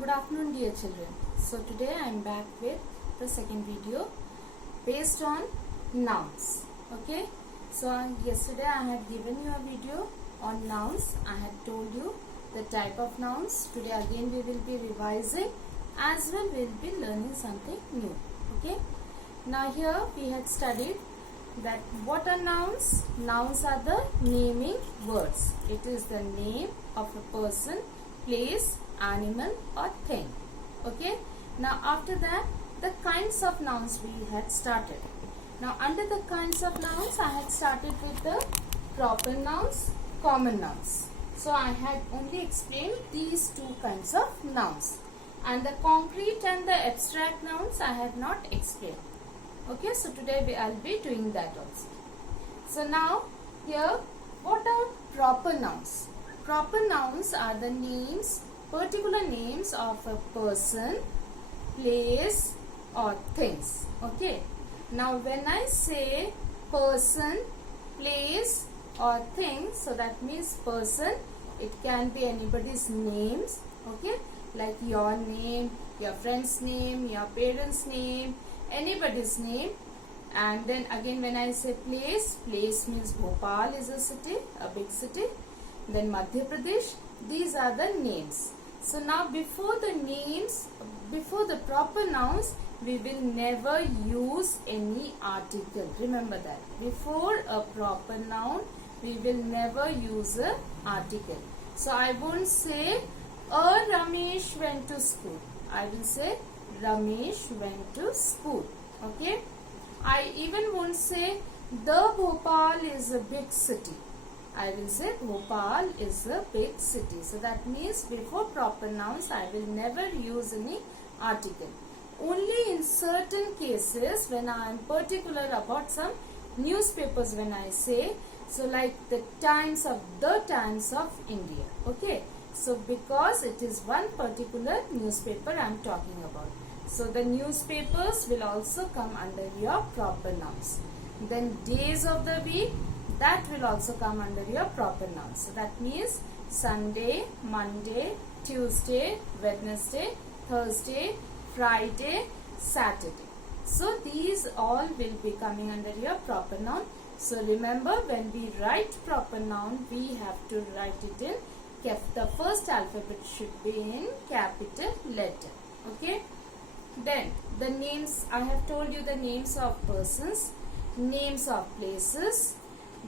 Good afternoon, dear children. So today I am back with the second video based on nouns. Okay. So yesterday I had given you a video on nouns. I had told you the type of nouns. Today again we will be revising, as well we will be learning something new. Okay. Now here we had studied that what are nouns? Nouns are the naming words. It is the name of a person, place, animal or thing. Okay. Now after that the kinds of nouns we had started. Now under the kinds of nouns I had started with the proper nouns, common nouns. So I had only explained these two kinds of nouns, and the concrete and the abstract nouns I had not explained. Okay, so today I'll be doing that also. So now here, what are proper nouns? Proper nouns are the names, particular names of a person, place or things. Okay. Now when I say person, place or thing, so that means person, it can be anybody's names. Okay. Like your name, your friend's name, your parents' name, anybody's name. And then again when I say place, place means Bhopal is a city, a big city. Then Madhya Pradesh, these are the names. So now before the names, before the proper nouns, we will never use any article. Remember that. Before a proper noun, we will never use an article. So I won't say a Ramesh went to school. I will say Ramesh went to school. Okay. I even won't say the Bhopal is a big city. I will say Bhopal is a big city. So that means before proper nouns I will never use any article. Only in certain cases when I am particular about some newspapers, when I say, so like the Times of India. Okay. So because it is one particular newspaper I am talking about. So the newspapers will also come under your proper nouns. Then days of the week, that will also come under your proper nouns. So that means Sunday, Monday, Tuesday, Wednesday, Thursday, Friday, Saturday. So these all will be coming under your proper noun. So remember, when we write proper noun, we have to write it in the first alphabet should be in capital letter. Okay. Then the names, I have told you the names of persons, names of places,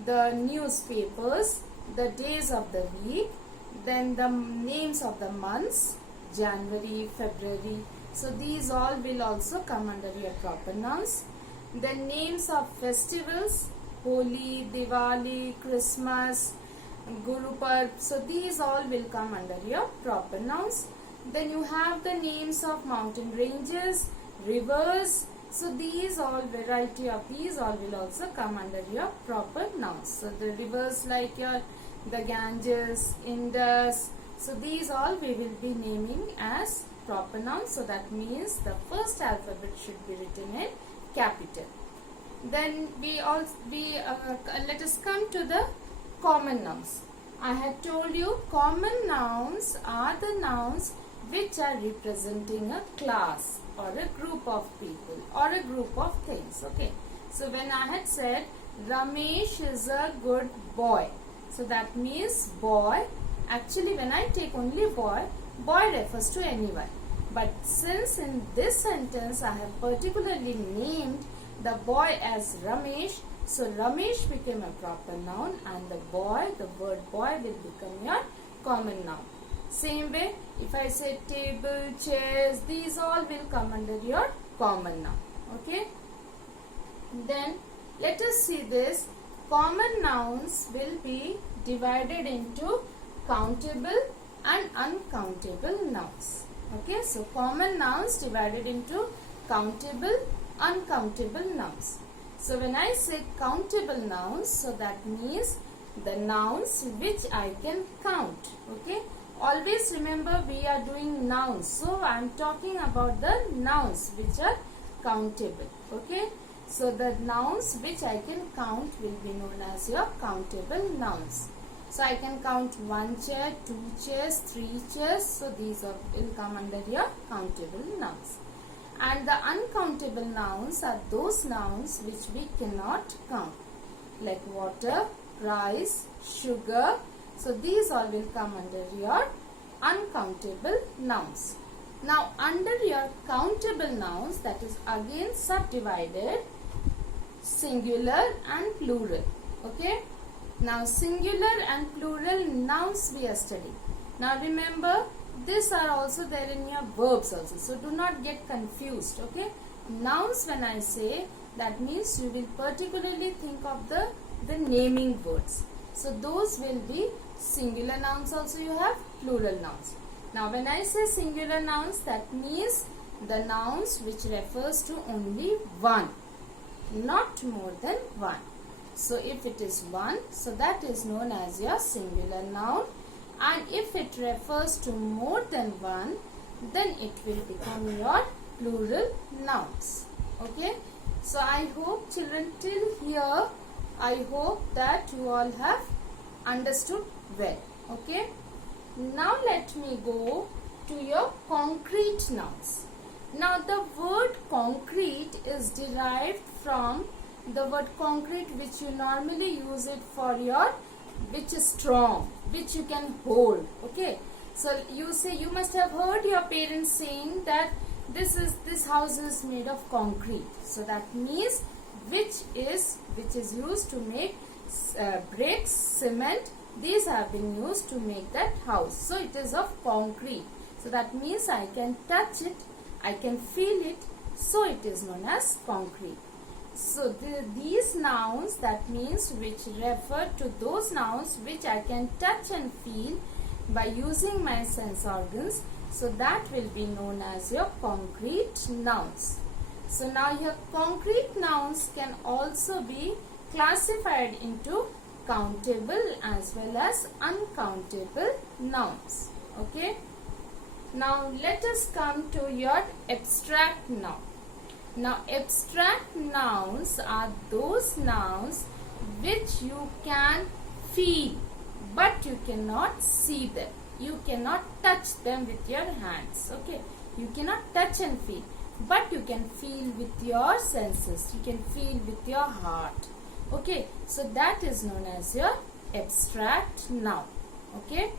the newspapers, the days of the week, then the names of the months, January, February. So these all will also come under your proper nouns. The names of festivals, Holi, Diwali, Christmas, Guru Parv. So these all will come under your proper nouns. Then you have the names of mountain ranges, rivers. So these all, variety of these all will also come under your proper nouns. So the rivers like the Ganges, Indus. So these all we will be naming as proper nouns. So that means the first alphabet should be written in capital. Then let us come to the common nouns. I had told you common nouns are the nouns which are representing a class or a group of people or a group of things. Okay. So when I had said Ramesh is a good boy, so that means boy. Actually when I take only boy, boy refers to anyone. But since in this sentence I have particularly named the boy as Ramesh, so Ramesh became a proper noun and the word boy will become your common noun. Same way, if I say table, chairs, these all will come under your common noun. Okay. Then let us see this. Common nouns will be divided into countable and uncountable nouns. Okay. So common nouns divided into countable, uncountable nouns. So when I say countable nouns, so that means the nouns which I can count. Okay. Always remember we are doing nouns. So I am talking about the nouns which are countable. Okay. So the nouns which I can count will be known as your countable nouns. So I can count 1 chair, 2 chairs, 3 chairs. So these will come under your countable nouns. And the uncountable nouns are those nouns which we cannot count, like water, rice, sugar. So these all will come under your uncountable nouns. Now under your countable nouns, that is again subdivided singular and plural. Okay. Now singular and plural nouns we are studying. Now remember, these are also there in your verbs also. So do not get confused. Okay. Nouns, when I say, that means you will particularly think of the naming words. So those will be singular nouns also you have, plural nouns. Now when I say singular nouns, that means the nouns which refers to only one, not more than one. So if it is one, so that is known as your singular noun. And if it refers to more than one, then it will become your plural nouns. Okay. So I hope children till here, I hope that you all have understood well. Okay. Now let me go to your concrete nouns. Now the word concrete is derived from the word concrete, which you normally use it for your, which is strong, which you can hold. Okay. So you say, you must have heard your parents saying that this house is made of concrete. So that means which is used to make bricks, cement. These have been used to make that house. So it is of concrete. So that means I can touch it, I can feel it. So it is known as concrete. So these nouns, that means which refer to those nouns which I can touch and feel by using my sense organs. So that will be known as your concrete nouns. So now your concrete nouns can also be classified into countable as well as uncountable nouns. Okay. Now let us come to your abstract noun. Now abstract nouns are those nouns which you can feel, but you cannot see them. You cannot touch them with your hands. Okay. You cannot touch and feel, but you can feel with your senses. You can feel with your heart. Okay. So that is known as your abstract noun. Okay.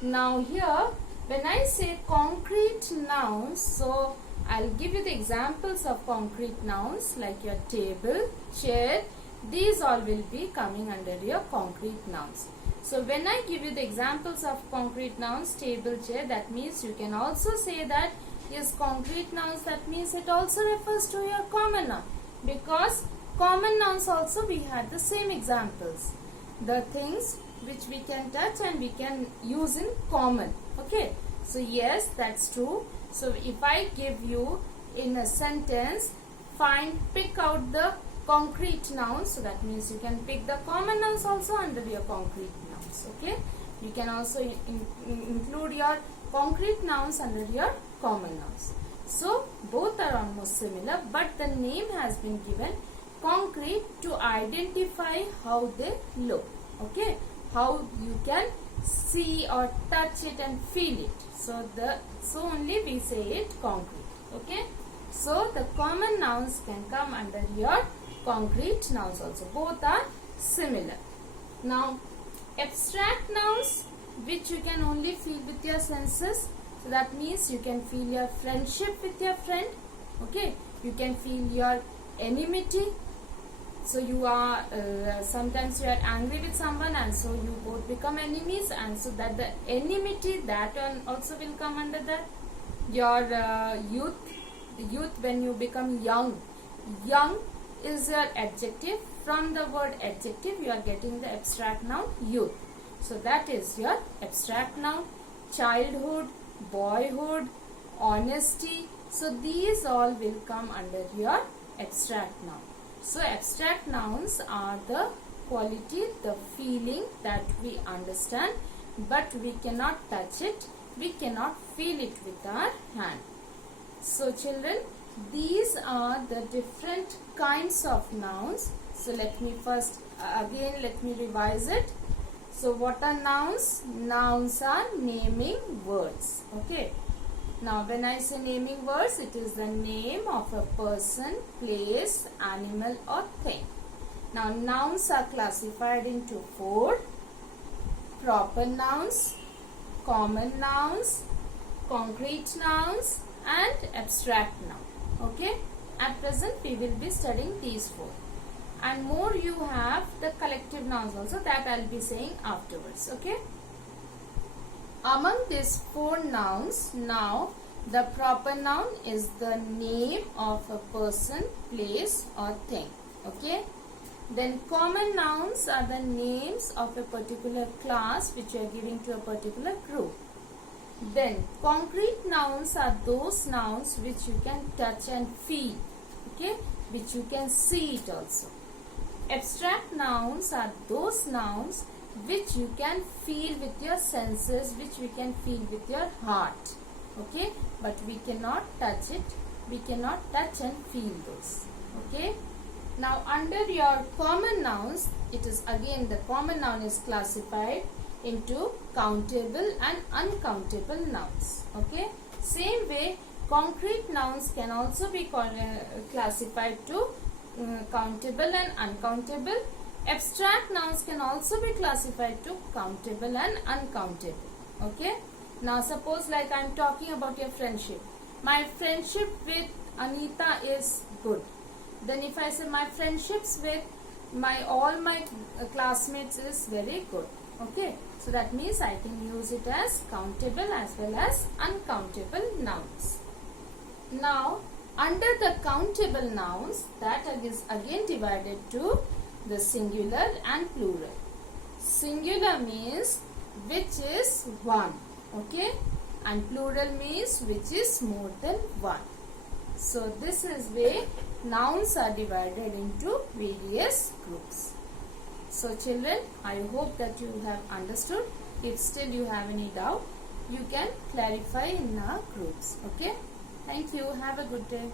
Now here, when I say concrete nouns, so I'll give you the examples of concrete nouns like your table, chair. These all will be coming under your concrete nouns. So when I give you the examples of concrete nouns, table, chair, that means you can also say that is concrete nouns. That means it also refers to your common noun, because common nouns also we had the same examples. The things which we can touch and we can use in common. Okay. So yes, that's true. So if I give you in a sentence, pick out the concrete nouns. So that means you can pick the common nouns also under your concrete nouns. Okay. You can also include your concrete nouns under your common nouns. So both are almost similar, but the name has been given concrete to identify how they look. Okay. How you can see or touch it and feel it. So only we say it concrete. Okay. So the common nouns can come under your concrete nouns also. Both are similar. Now abstract nouns which you can only feel with your senses. So that means you can feel your friendship with your friend. Okay. You can feel your enmity. So you are sometimes you are angry with someone, and so you both become enemies, and so that the enmity, that one also will come under that. Your youth when you become young. Young is your adjective. From the word adjective you are getting the abstract noun youth. So that is your abstract noun. Childhood, boyhood, honesty. So these all will come under your abstract noun. So abstract nouns are the quality, the feeling that we understand, but we cannot touch it, we cannot feel it with our hand. So children, these are the different kinds of nouns. So let me first, let me revise it. So what are nouns? Nouns are naming words. Okay. Now when I say naming words, it is the name of a person, place, animal or thing. Now nouns are classified into 4. Proper nouns, common nouns, concrete nouns and abstract noun. Okay. At present we will be studying these 4. And more you have the collective nouns also, that I will be saying afterwards. Okay. Among these 4 nouns, now the proper noun is the name of a person, place or thing. Okay. Then common nouns are the names of a particular class which you are giving to a particular group. Then concrete nouns are those nouns which you can touch and feel. Okay. Which you can see it also. Abstract nouns are those nouns which you can feel with your senses, which you can feel with your heart. Okay, but we cannot touch it. We cannot touch and feel those. Okay. Now under your common nouns, it is again the common noun is classified into countable and uncountable nouns. Okay. Same way, concrete nouns can also be classified to countable and uncountable. Abstract nouns can also be classified to countable and uncountable. Okay. Now suppose like I am talking about your friendship. My friendship with Anita is good. Then if I say my friendships with all my classmates is very good. Okay. So that means I can use it as countable as well as uncountable nouns. Now under the countable nouns, that is again divided to the singular and plural. Singular means which is one. Okay. And plural means which is more than one. So this is way nouns are divided into various groups. So children, I hope that you have understood. If still you have any doubt, you can clarify in our groups. Okay. Thank you. Have a good day.